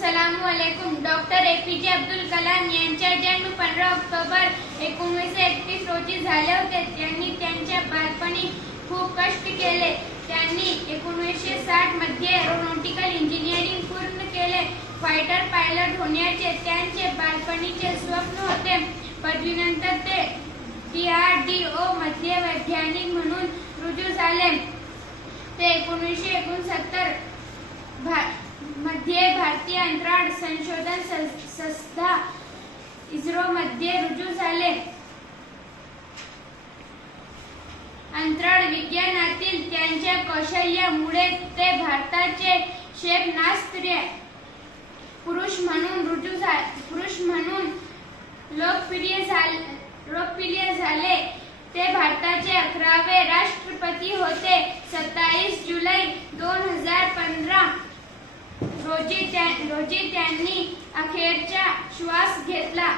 अस्सलामुअलैकुम। Doctor APJ Abdul Kalam यांचा जन्म 15 ऑक्टोबर 1931 रोजी झाले होते. त्यांनी त्यांच्या बालपणी खूप कष्ट केले. त्यांनी 1960 मध्ये एरोनॉटिकल इंजिनिअरिंग पूर्ण केले. फायटर पायलट होण्याचे त्यांचे बालपणीचे स्वप्न होते. पदवीनंतर ते DRDO मध्ये वैज्ञानिक म्हणून रुजू झाले. ते 1969 मध्ये भारतीय अंतराळ संशोधन संस्था इस्रो मध्ये रुजू झाले. अंतराळ विज्ञानातील त्यांच्या कौशल्यामुळे ते भारताचे क्षेपणास्त्र पुरुष म्हणून लोकप्रिय झाले. ते भारताचे 11वे राष्ट्रपती होते. 27 जुलै 2015 रोजी त्यांनी अखेरचा श्वास घेतला.